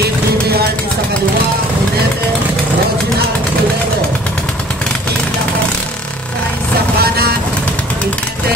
Team DBRT sa kaliwa, Unete, Reginald Toledo. Team Lakas sa kanan, Unete,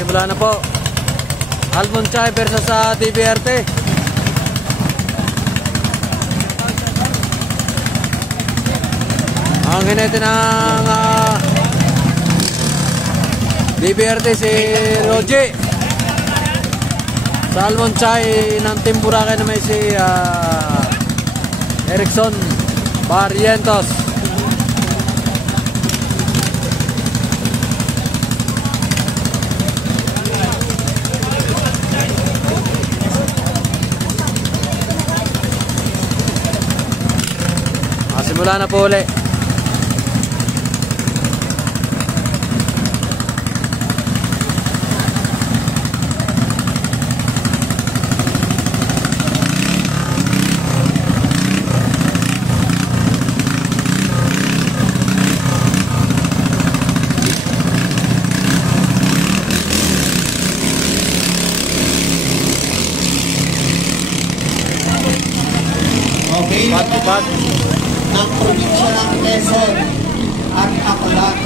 simula na po. Almond Chay versus sa DBRT. Ang hinete ng DBRT si Roji. Sa Almond Chay ng Team Boracay na may si Erickson Barrientos. Simula na po ulit. Okay, Pat. ng probinsya ng Quezon at Aklan.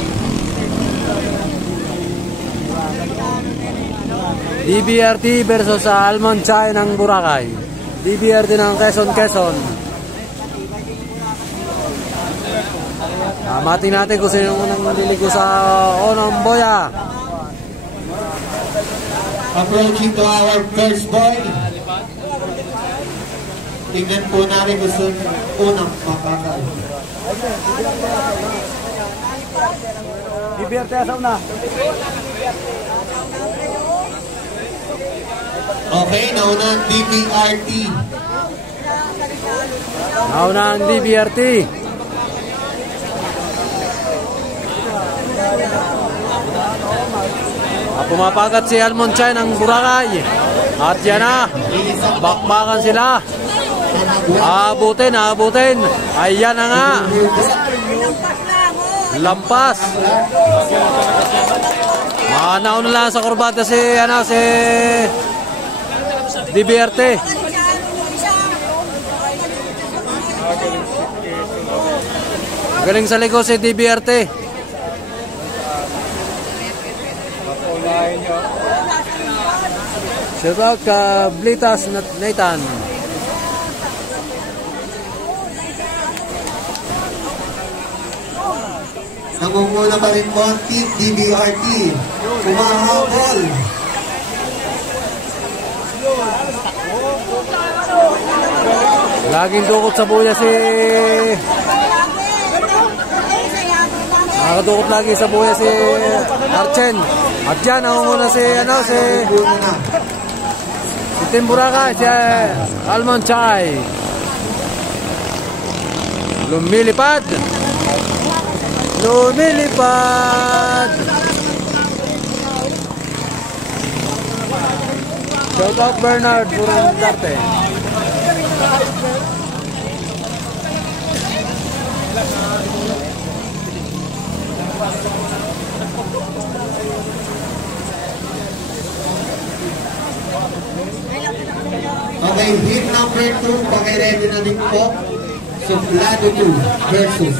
DBRT versus sa Almond Chay ng Boracay. DBRT ng Quezon. Mating natin kung sino yung unang naliligo sa Onong Boya. Approaching to our first boy. Tingnan po natin kung sino unang makakal. DBRT asaw na. Okay, nauna ang DBRT. Nauna ang DBRT. Pumapagat si Almond Chay ng Boracay. At yan na. Bakbakan sila. Abutin. Ayan na nga. Lampas. Nauna lang sa kurbada si DBRT. Galing sa ligo si DBRT. Shout out ka Blitas Nathan. Nangunguna pa rin po ang Team DBRT. Umahabol. Laging dukot sa buya si nakadukot lagi sa buya si Archen. At dyan nangunguna si Team Boracay, si Almond Chay. Lumilipad. Shout out Bernard Burandarte. Okay, hit number 2, pakiready na din po. Suplado 2 versus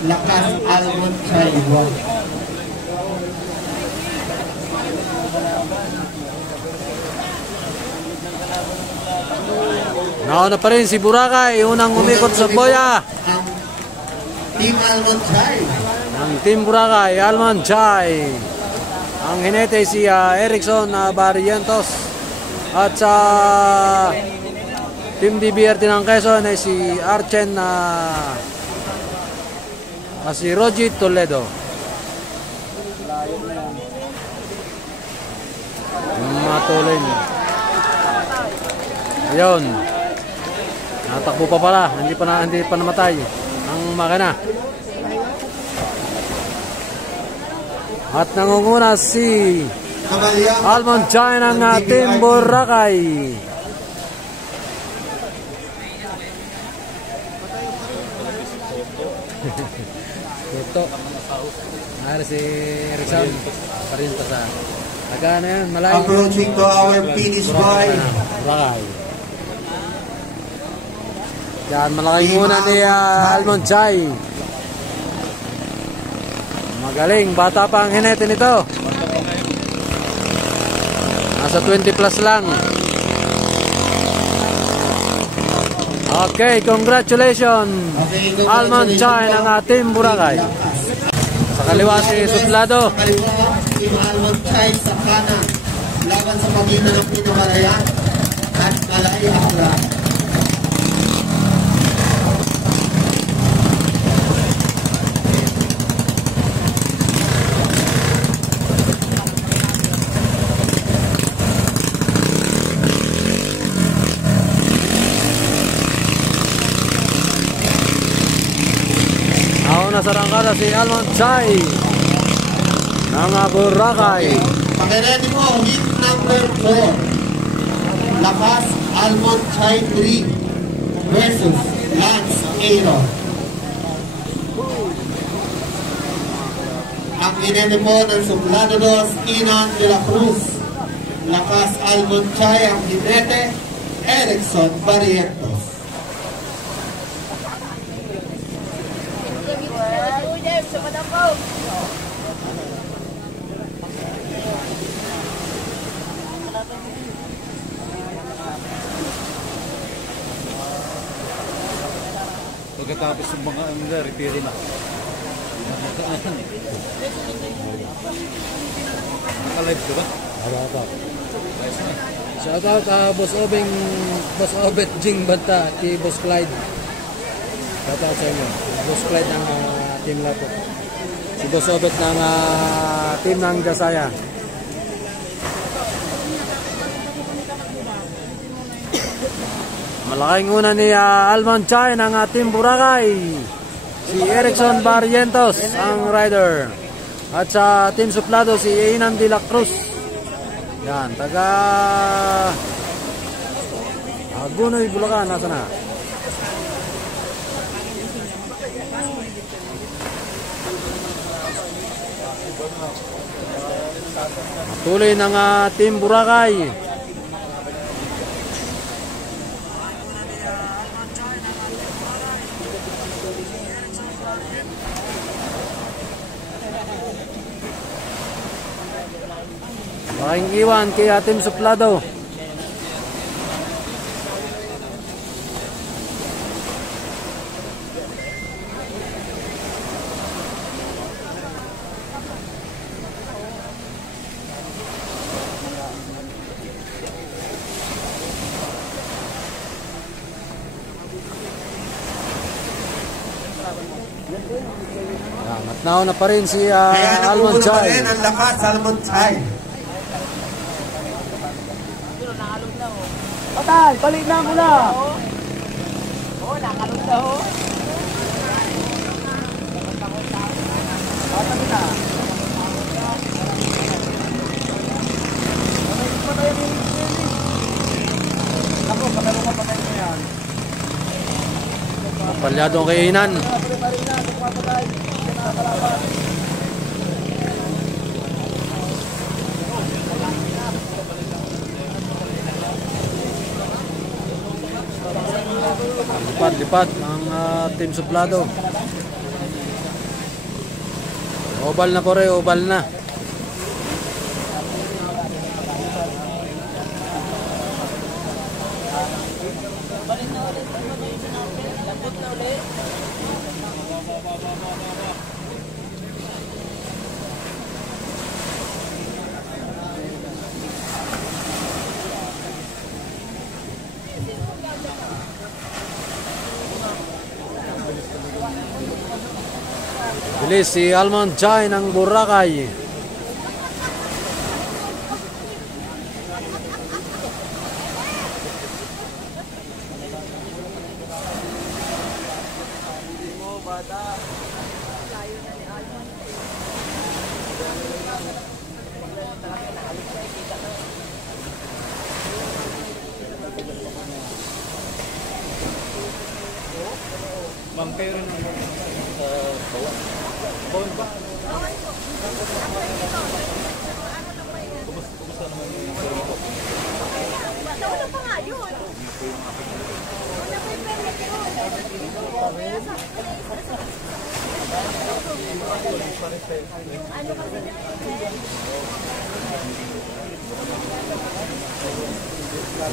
Lakas Almond Chay 1. Nauna pa rin si Boracay, unang umikot sa boya. Team Almond Chay. Ang Team Boracay, Almond Chay. Ang hinete si Erickson Barrientos. At sa Team DBRT ng Quezon ay si Archen si Roji Toledo. putulin. Ayun. Natakbo pa pala. Hindi pa namatay ang makina. At nangunguna si Almond Chai ng Team Boracay. Ito. Nari si Rizal. Parin pa sa. Agana yan. Malayo. Approaching to our finish by Boracay. Yan. Malaking muna ni Almond Chai. Magaling, bata pa ang hinete nito. Nasa 20 plus lang. Okay, congratulations. Almond Chai ng Team Boracay. Sa kaliwa si Suplado. Sa kaliwa, Team Almond Chai sa kanan. Laban sa pagitan ng Pinamalaya at Malaya Akla. Sa rangkada si Almond Chai ng Boracay. Pakiready mo, heat number 4. Lakas Almond Chai 3 versus Lance Aaron. Ang inene mo ng Suplado 2, Inan de la Cruz. Lakas Almond Chai ang hinete, Erickson Barrientos. Pagkatapos ng mga repair na. Naka-live ka ba? Wala. Shout out Boss Obet Jing Banta kay Boss Clyde. Shout out sa inyo. Boss Clyde ng Team Lato. Si Boss Obet ng team ng Dasaya. Malaking una ni Almond Chai ng Team Boracay. Si Erickson Barrientos ang rider. At sa Team Suplado si Inan de la Cruz. Yan, taga Agunoy, Bulacan. Nasa na? Tuloy ng Team Boracay. Making iwan kay Team Suplado. Matnaw na pa rin si Almond Chai. Kaya ang lakas Almond Chai. Patay, balik na mo na. Oo, nakalog na ho. Patay na. Ako, patay mo yan. Palyado ang kainan. Lipad ang Team Suplado. Oval na po rin, oval na. Bilis si Almond Chai ng Boracay. Ma'am, kayo rin ang bawa. Bawon ba? Kumusta naman yung sarili ko? Nauna pa nga yun. Una pa yung permit yun. Kaya sa ano kasi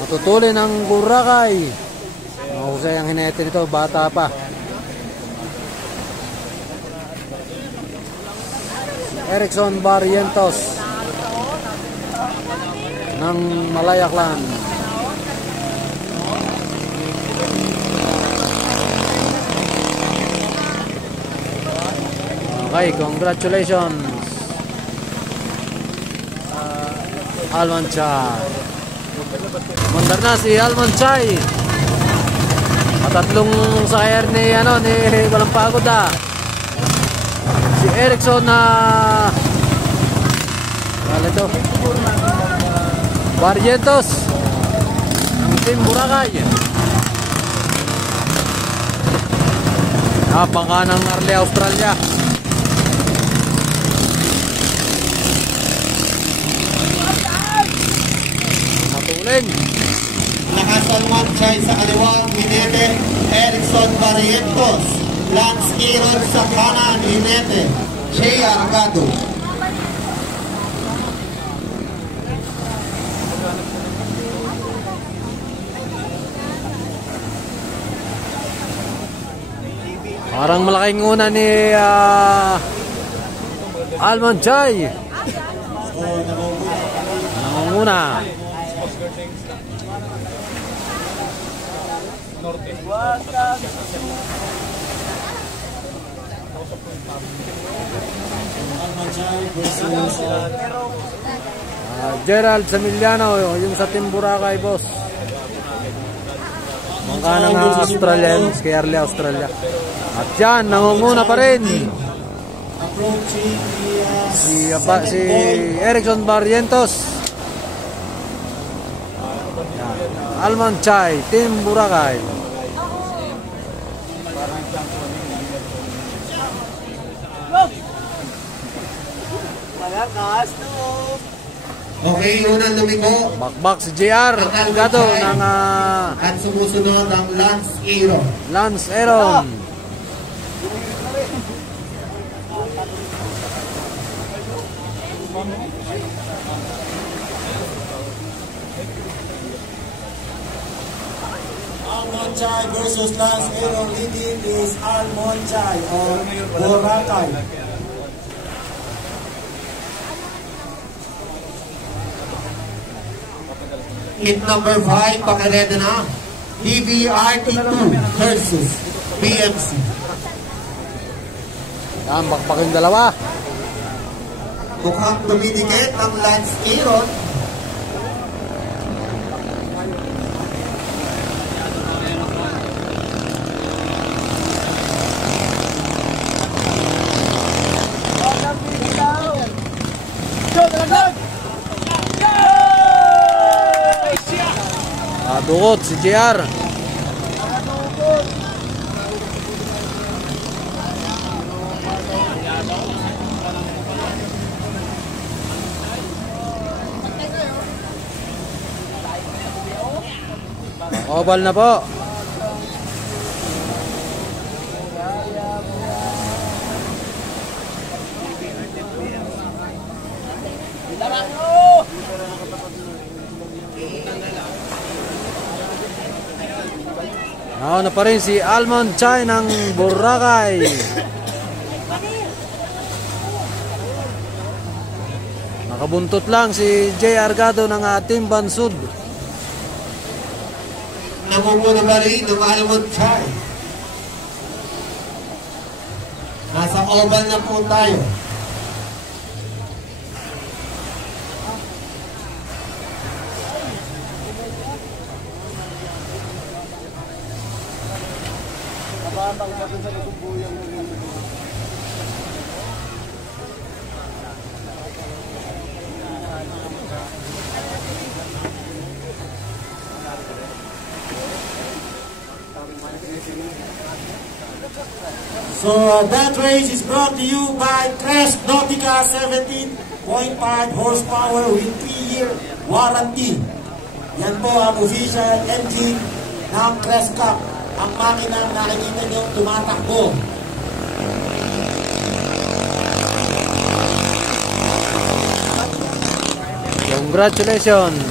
Matutuli ng Boracay. Mahusay ang hinete nito, bata pa. Erickson Barrientos ng Malayaklan. Okay, congratulations. Alman Chay. Mandar na si Alman Chay. Tatlong sayer ni walang pagod si Erickson na Barrientos ng Team Boracay. Napaka ng Arle Australia. Matuling. Nakasan one Chay sa kaliwang hinete, Erickson Barrientos. Lance Aaron sa kanan hinete, Jay Argado. Parang malaking una ni Alman Chay. Nangunguna. Gerald Samiliano, yung sa Team Boracay, boss. Mangka ng Australians, kay Arle Australia. At yan, nangunguna pa rin si Erickson Barrientos. Alman Chay, Team Boracay. Okay, unang lumingo. Bakbak si JR Gato ng at sumusunod ang Lance Aaron. Lance Aaron. Almon Chay versus Lance Aaron. Leading is Almon Chay of Boracay. Hit number 5, pakareda na. DBRT2 versus BMC. Yan, bakbak yung dalawa. Mukhang dumidikit ang Lance Aaron. Dugot si JR. Oval na po. Nauna pa rin si Almon Chay ng Boracay. Nakabuntot lang si Jay Argado ng Team Bansud. Namumuna ba rin ng Almon Chay? Nasa oval na po tayo. So that race is brought to you by Crest Nautica 17.5 horsepower with 3-year warranty. Yan po ang official engine ng Crest Cup. Ang makina nakikita nyo tumatakbo. Congratulations!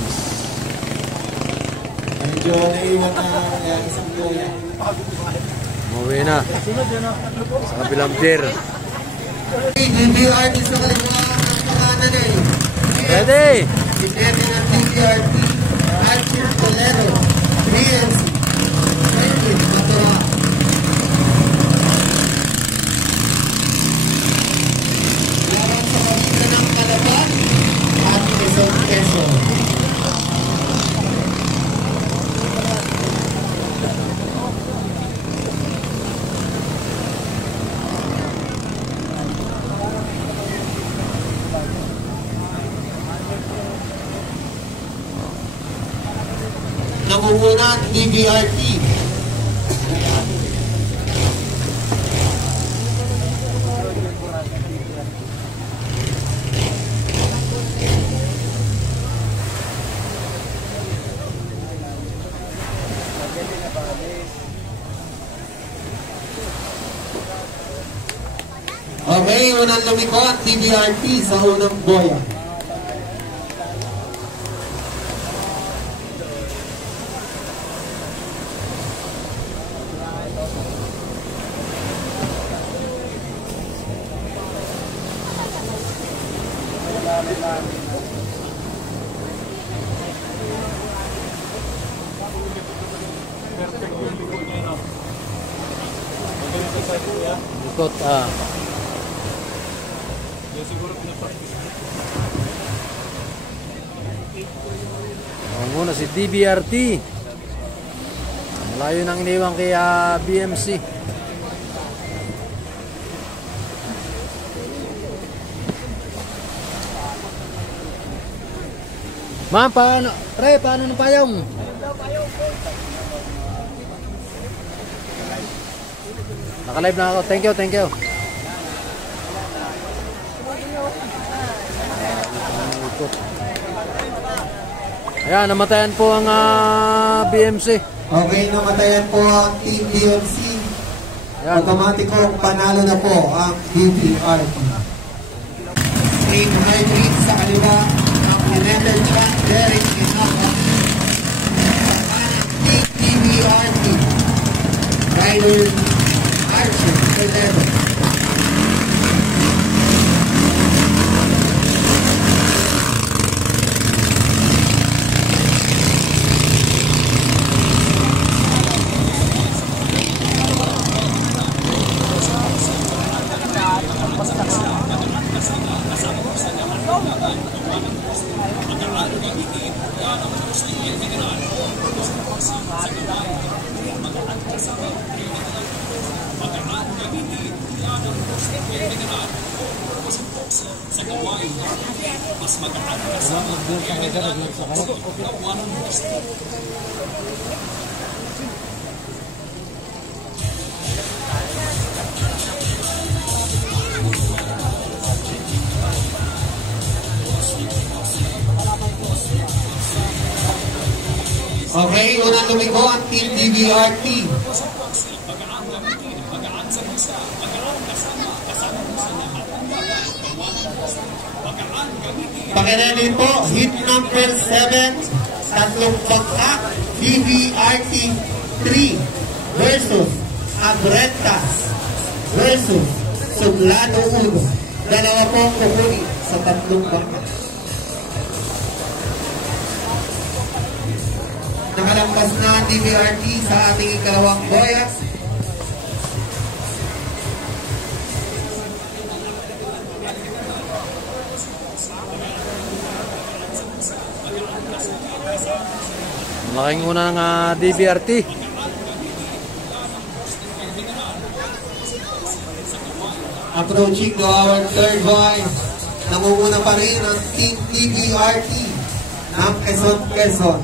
Medyo naiwan na isang kuya. Umuwi na sa kabilang pier. DBRT sa kaliwa ang pangalan eh. Ready! Pinete ng DBRT, Archie Toledo, BNC, Edwin Matawa. Laban sa pagitan ng Calapan at Quezon Quezon. Nangunguna ang DBRT. Okay, unang lumiko ang DBRT sa unang boya. Ikot ah. Ang muna si DBRT. Malayo nang iniwan kay BMC. Ma'am, paano? Pre, paano ng payong? Naka-live na ako. Thank you, thank you. Ayan, namatayan po ang BMC. Okay, namatayan po ang Team BMC. Ayan. Automatiko, panalo na po ang DBRT. Team Hybrid sa kaliwa, ang United John Derek Inaka. Team DBRT. Rider Archie Toledo. Okay, unang lumiko ang Team DBRT. Pakirenin po, hit number 7, tatlong bangka, DBRT 3 versus Abrentas versus Sublado 1. Dalawa po kukuli sa tatlong bangka. Nakalampas na ang DBRT sa ating ikalawang boya. Malaking una ng DBRT. Approaching to our third wife. Namumuna pa rin ang Team DBRT ng Quezon.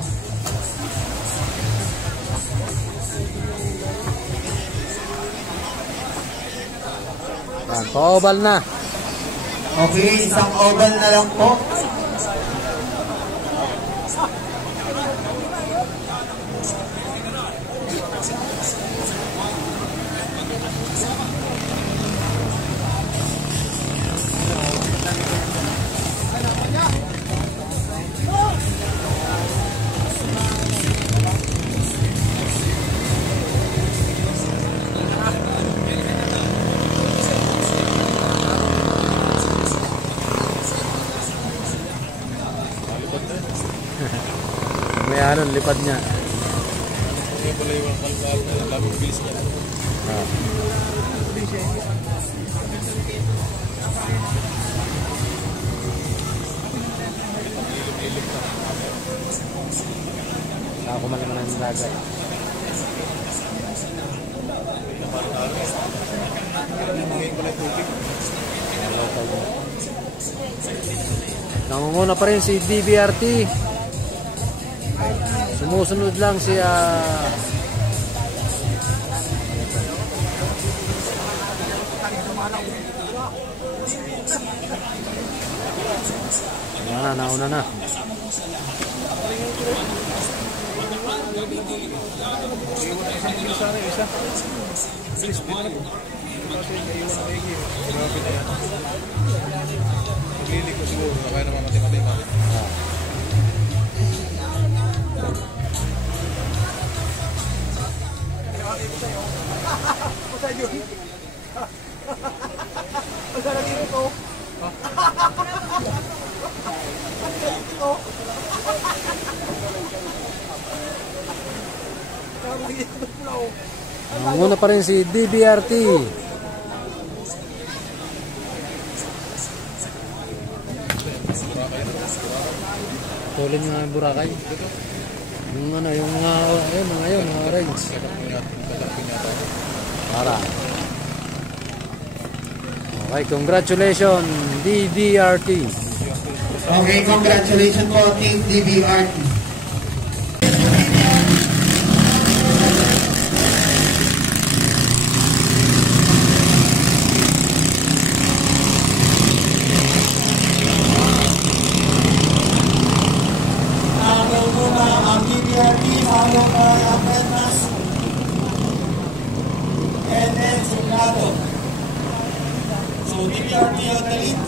Pa-oval na. Okay, isang oval na lang po. May ano, lipad niya. Ako malaman ng dagat. Nangunguna pa rin si DBRT. Sumusunod lang si nauna na. Nanguna pa rin si DBRT. Tulin nga yung Boracay. Yung ano, yung mga orange. Para. Okay, congratulations DBRT. Okay, congratulations po Team DBRT. So DBRT on the lead.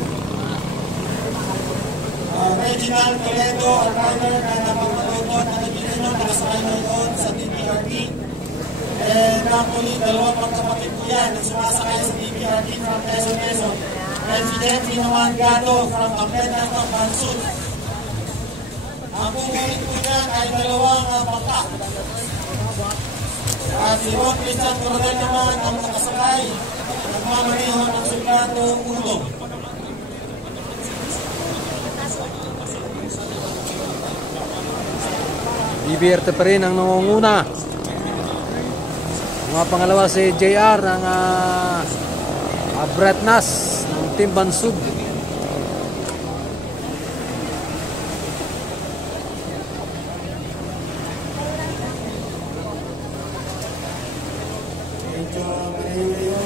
Reginald Toledo, ang rider na napapanood na nagpinino, nakasakay ngayon sa DBRT. And actually, dalawang magkapatid ko yan, na sumasakay sa DBRT from Quezon. President Pinawan Gado from Ampetas ng Bansud. Ang pumilit ko yan ay dalawang bangka. At si Ron Christian Coronel naman ang nakasakay, nagmamaneho ng Suplado Uno. DBRT pa rin ang nangunguna. Mga pangalawa si JR ng Bretnas ng Team Bansud. Medyo malayo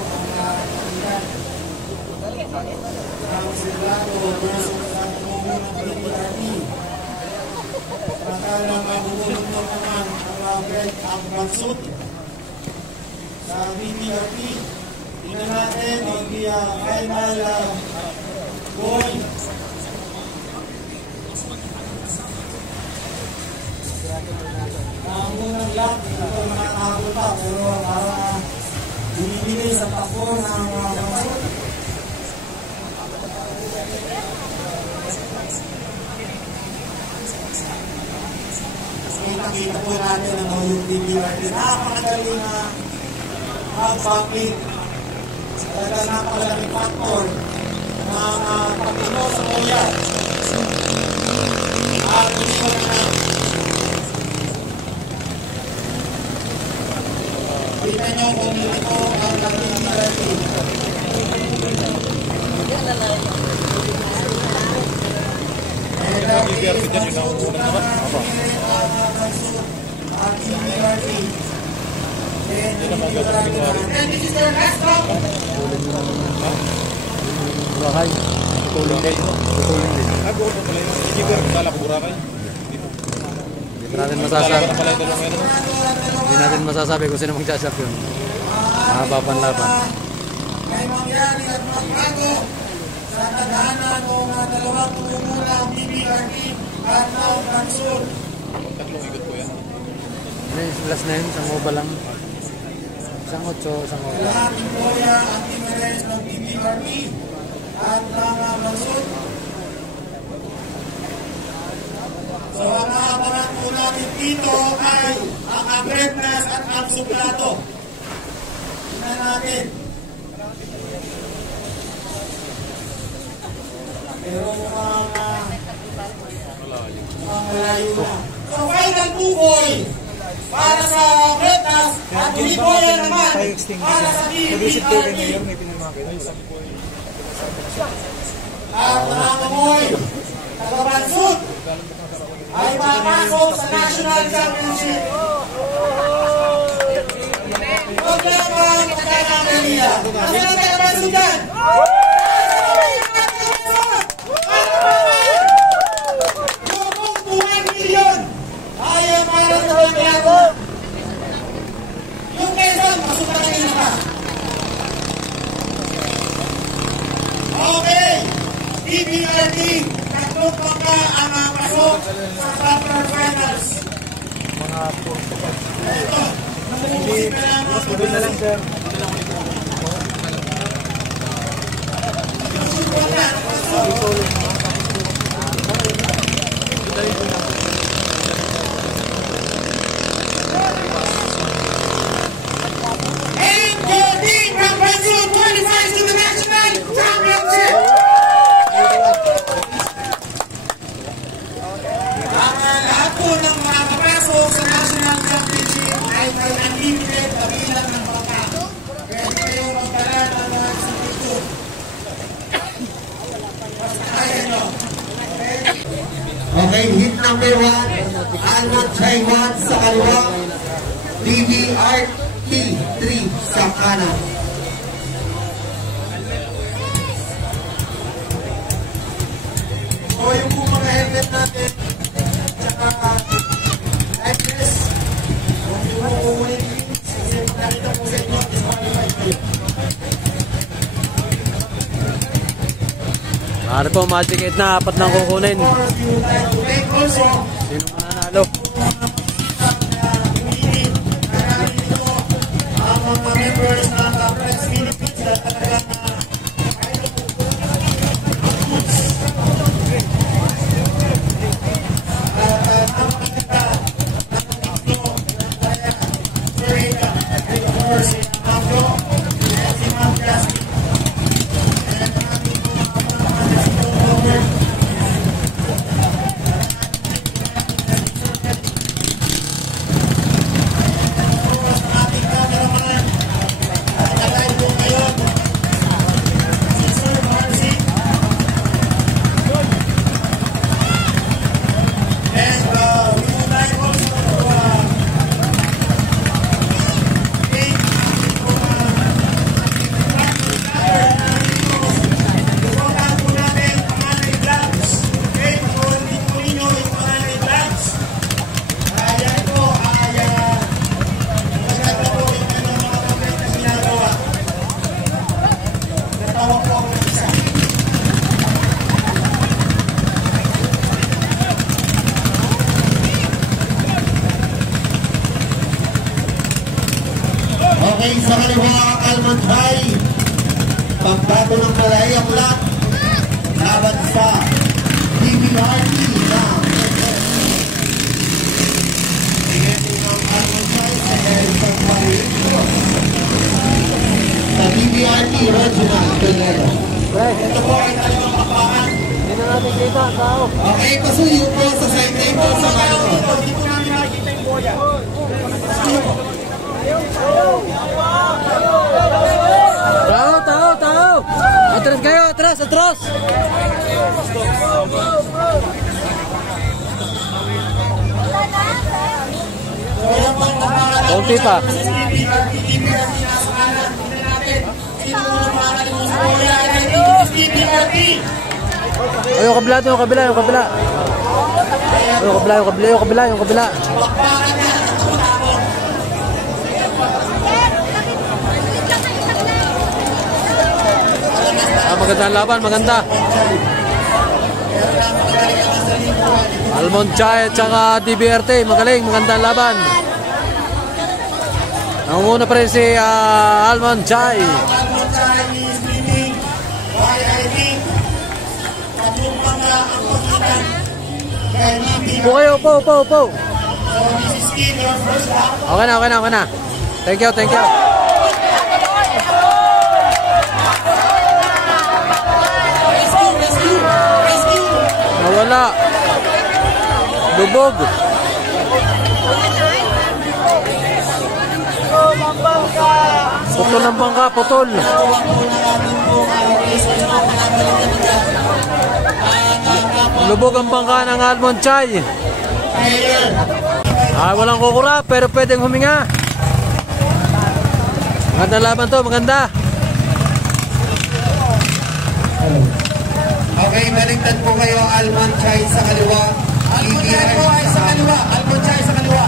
ang Suplado versus ang nangunguna ng DBRT. Makala magugulat mo naman ang Bansud sa DBRT. Tingnan natin ang final going. Ang unang lap, ito nakakabot pa, pero para binibigay sa takbo ng Bansud. Kita po natin yung DBRT. Napakagaling na mag-bumping. Talaga napakalaking factor ng pagkino sa kuya. At iniwan na. Kita nyo kung ito ang DBRT. BBRT dyan, yung nakukunan naman. Opo. Hindi naman gagawin si Kuwari. Tulin mo naman. Burakay. Tulin din. Tulin din. Buo pa pala yun. Ikiber, kala ko Burakay. Hindi natin masasabi. Kala pala ito lang yan. Hindi natin masasabi kung sino magsa-shop yun. Mahaba panlaban. May mangyari at magbago sa tadhana ng dalawang tumulang BBRT at Mount Mansur. Tatlong ikot po yan. Last na yun, isang oba lang. Isang 8, isang oba. Lahat ng boya ang timeres ng BBRT at Mount Mansur. So ang maabangan po natin dito ay ang agredness at ang suplato. Tingnan natin. Pero malayo na. So final tukoy para sa agredness at boya naman para sa BBRT. At nangangamoy tagabansot ay papasok sa National Championship. Huwag lang ang pagkakakaliya. Kasi ang tagabansot dyan. Yung 2 million ay para sa pagkakakaliya. Yung Quezon, pasok na kanina pa. Okay, BBRT, tatlong pangka ang pasok sa quarter finals. Mga puro pa. Ito, namuusip na lang mga Tuloy na lang, sir. pasukan na, pasok. And your team from Brazil qualifies to the National Championship. Ang lahat po ng mga papasok sa National Championship ay may unlimited kabilang ng bangka. Pwede kayong magdala ng mga substitute. Basta kaya nyo. Okay, hit number 1, Almond Taiwan sa kaliwa, BBRT 3 sa kanan. So yung po mga helmet natin, tsaka life vest, kung yung mga kukunin, kasi nakita po sa inyo, disqualified kayo. Maaari po, magic 8 na, 4 nang kukunin. Of course, you would like to make also, Sino mananalo? marami dito ang mga members ng Press Philippines na talagang Okay, sa kaliwa, Almond High. Pagbago ng Malaya Black. Laban sa BBRT na Tingin ng Almond High sa Erickson Barrientos. Sa BBRT Regional Toledo. ito po ay talagang kapangan. Hindi na natin kita, tao. Okay, pasuyo po sa side table sa kaliwa. Hindi po namin nakikita yung boya. Tao! Atras kayo, atras! DBRT pa. Ay, yung kabila, yung kabila, yung kabila. Yung kabila, yung kabila, yung kabila, yung kabila. Maganda ang laban, maganda. Almond Chai at saka DBRT, magaling, maganda ang laban. Nangunguna pa rin si Almond Chai. Upo kayo, upo. Okay na. Thank you. Nawala. Lubog. Putol ng bangka, putol. Lubog ang bangka ng Almond Chai. Walang kukura pero pwedeng huminga. Maganda laban to, maganda. Okay, baliktad po kayo. Almond Chai sa kaliwa. Almond Chai po ay sa kaliwa. Almond Chai sa kaliwa.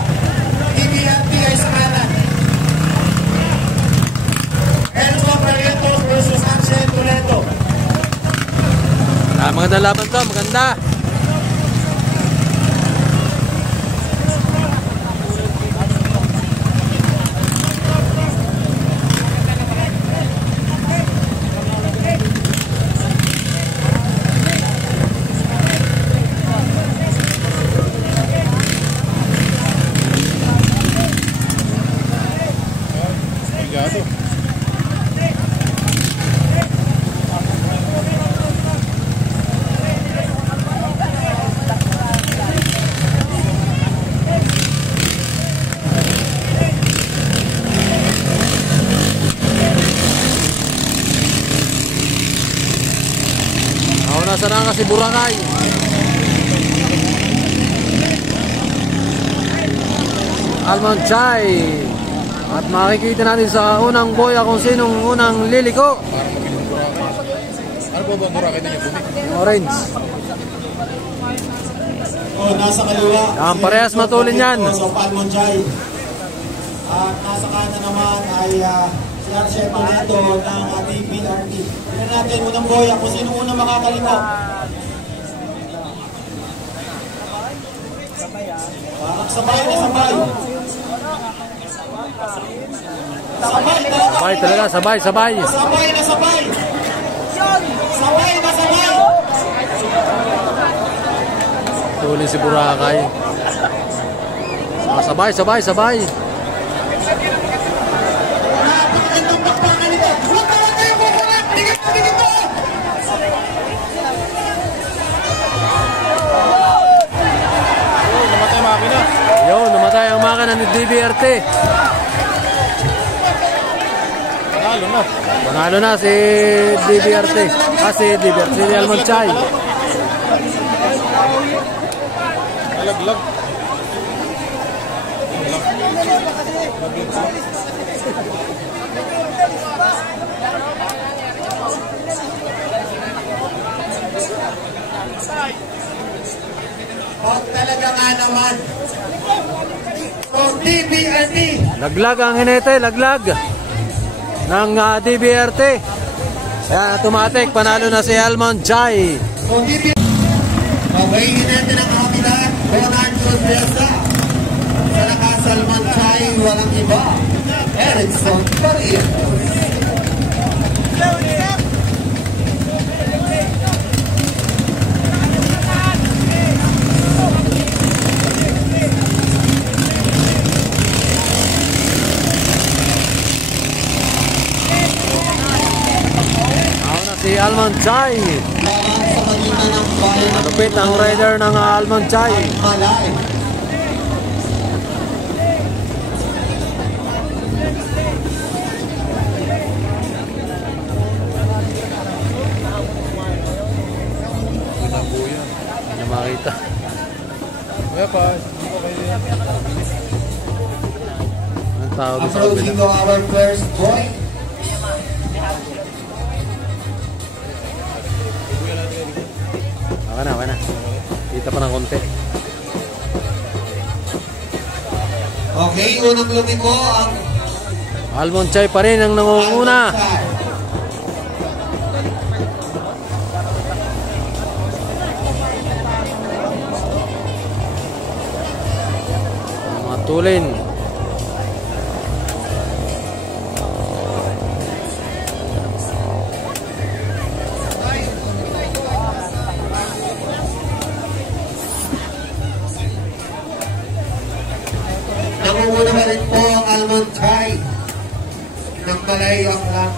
DBRT ay sa kanan. Ericson Barrientos versus Ansel Toledo. Maganda laban to, maganda. Nasa na kasi Boracay. Almond Chai. At makikita natin sa unang boya kung sinong unang liliko. Ano ba Boracay niya? Orange. Nasa kaliwa. Parehas matulin yan. Almond Chai. At nasa kanan naman ay si Ansel Toledo ng DBRT. Tignan natin unang boya kung sino unang makakaliko. Sabay na sabay. Sabay talaga, sabay. Sabay na sabay. Tulin si Boracay. Sabay. Namatay ang makina ni DBRT. Panalo na si DBRT. Si Almond Chai. Alaglag. Talaga nga naman. So DBRT. Laglag ang hinete, laglag ng DBRT. Kaya automatic, panalo na si Almond Chai. So DBRT. Pagwain natin ang kapitan, Bonancho Deza. Sa lakas Almond Chai, walang iba. Ericson Barrientos. Si Almond Chai. Malupit ang rider ng Almond Chai. Hindi makita. tao doon sa Approaching kabila. to our first boy. Okay na. Kita pa ng konti. Okay, unang lumiko ang Almond Chai pa rin ang nangunguna. Almond Chai. Mga tulin. Nangunguna pa rin po ang Almond Chai ng Malayang lang.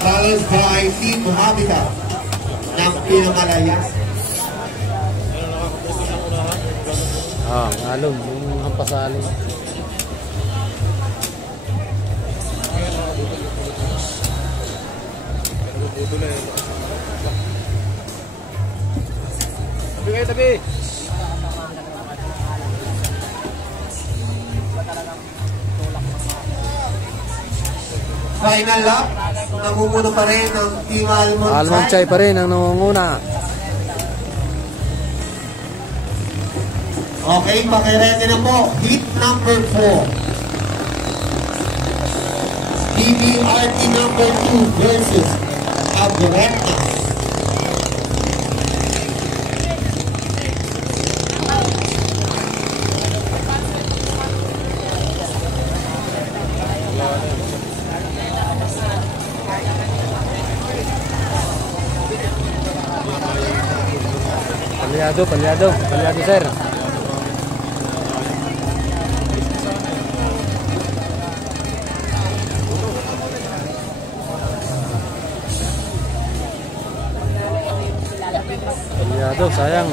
Followed by Team Habitat ng Pinamalayas. Alon, yung hampasalin. Tabi. Final lap, namumuno pa rin ang Team Almond Chai pa rin ang nangunguna. Okay, pakirete na po. Heat number 4. BBRT number 2 versus Abretnas. Palyado sir. Palyado, sayang.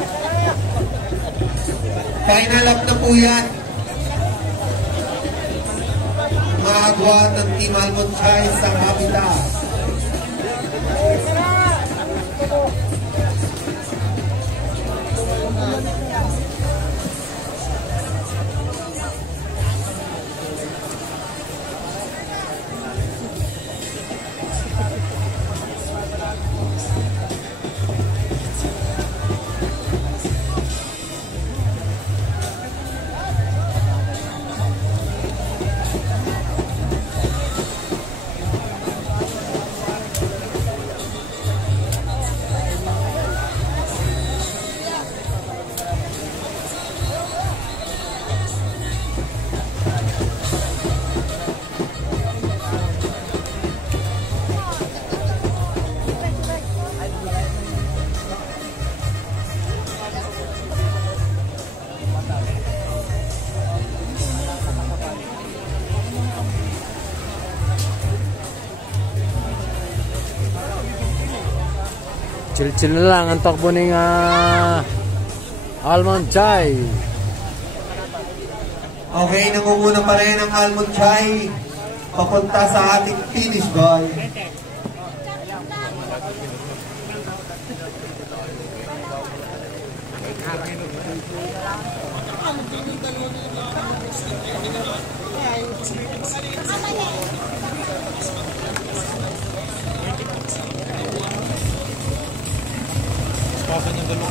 Final lap na po yan. Magwa ng Team Almond Chai sa Habitat. Chill na lang ang takbo ng Almond Chai. Okay, nangunguna pa rin ang Almond Chai papunta sa ating finish boy.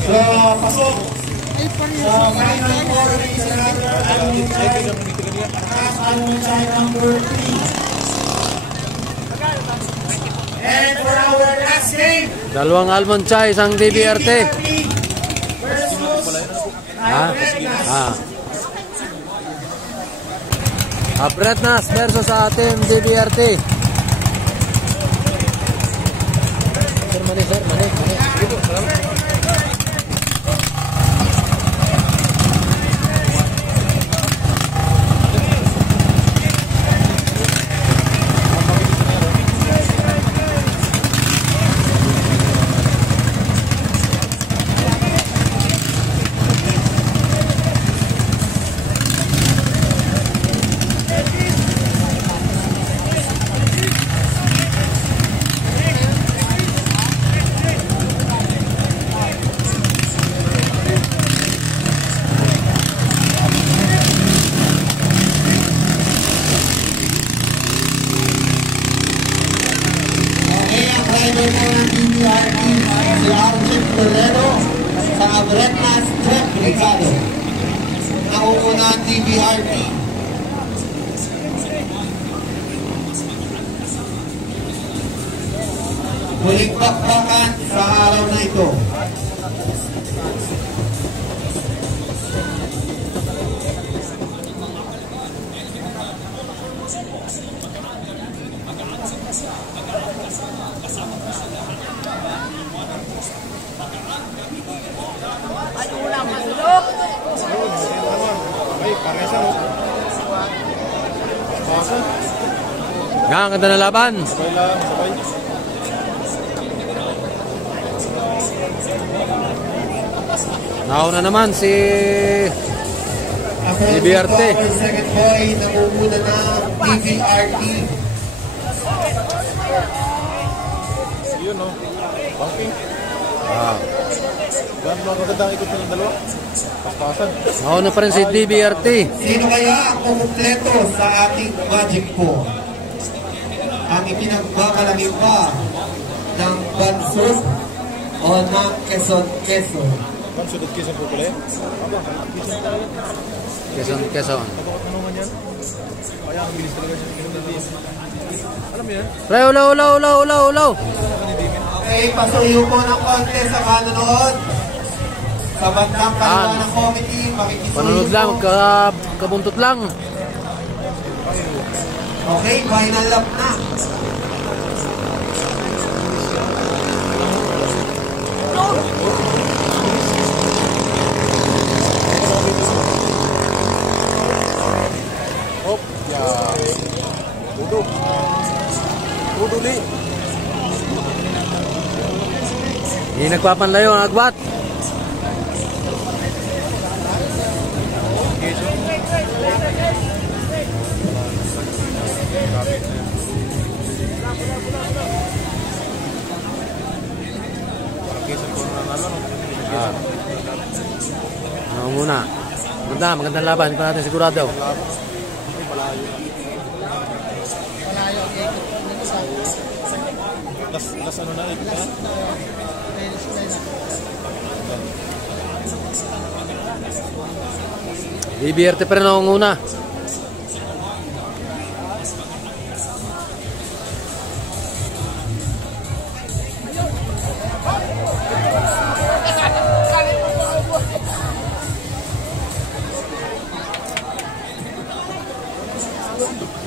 So, pasok sa final four is another Almond Chai number 3. And for our last game, Dalawang Almond Chai, isang DBRT. versus Abretnas. Abretnas versus sa ating DBRT. Sir, mani. Dito, salamat. Toledo sa Bretnas Trek Brigado. Naunguna ang DBRT. Muling bakbakan sa araw na ito. Ano wala masulok? Ay, paresa mo. Pasa. Nga, ang ganda na laban. Sabay lang, sabay. Nauna naman si DBRT. Second boy, namumuna na DBRT. Yun, no? Banking. Ah. Gano'n ang magandang ikot ng dalawa? Paspasan. Nauna pa rin si DBRT. Sino kaya ang kumumpleto sa ating Magic 4? Ang ipinagmamalangin ba ng Bansod o ng Quezon? Kan sudut Quezon po pala eh. Quezon. Kapag tanungan yan. Kaya ang bilis talaga siya. Alam mo yan? Pre, ulaw. Okay, pasuyo po ng konti sa manonood. Sa bandang kaliwa ng committee, makikisuyo Panunod lang, po. kabuntot lang. Okay, final lap na. Hop. Ya. Duduk. Duduk di. Hindi nagpapanlayo ang agbat. Quezon po nanalo. Ah. Ano muna? Magandang laban. Hindi pa natin sigurado. Las ano na ikot na? DBRT pa rin ang una.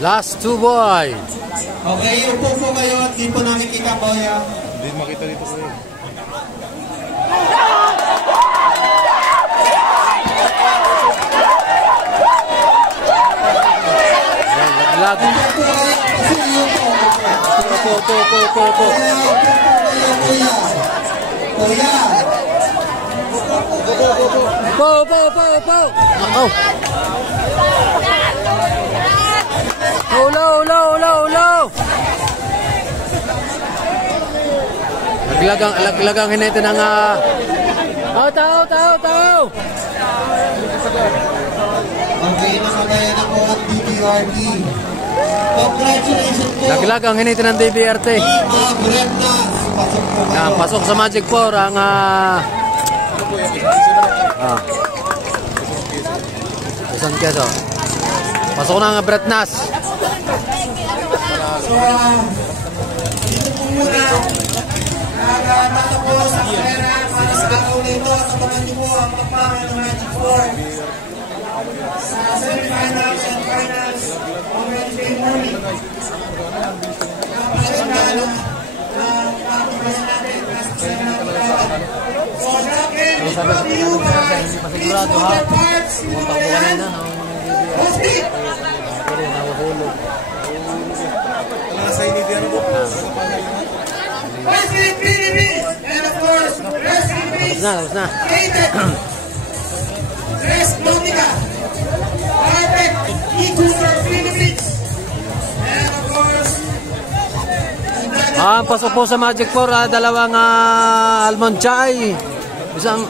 Last two boy. Okay, upo po kayo at di po namin kita boya. Hindi makita dito ko eh. Naglag. Upo kayo, pasuyo po. Opo. Upo po kayo, kuya. Kuya. Opo. Ako. Ulaw. Naglagang hinete ng tao. Okay, nakagaya na po ang DBRT. Congratulations po. Naglagang hinete ng DBRT. Mga Bretnas, pasok po kayo. Yan, pasok sa Magic 4 ang Quezon. Pasok na ang Bretnas. So, dito po muna. Nagtatapos ang pera para sa araw nito. Tabangan niyo po ang tapangan ng Magic 4. Sa semifinals and finals on Wednesday morning. Napakaganda na pakipasa natin as so, Rocket, it's brought to you by Please Motor Parts, Sinoyan, Hostit. Nasa init yan po. Wrestling Philippines, and of course, Wrestling Philippines, Tapos na. Hated, Tres Nautica, Perfect, E-Cooper Philippines, and of course, Pasok po sa Magic 4, dalawang Almond Chai. Isang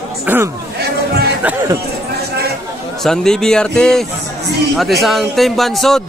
San DBRT at isang Team Bansod.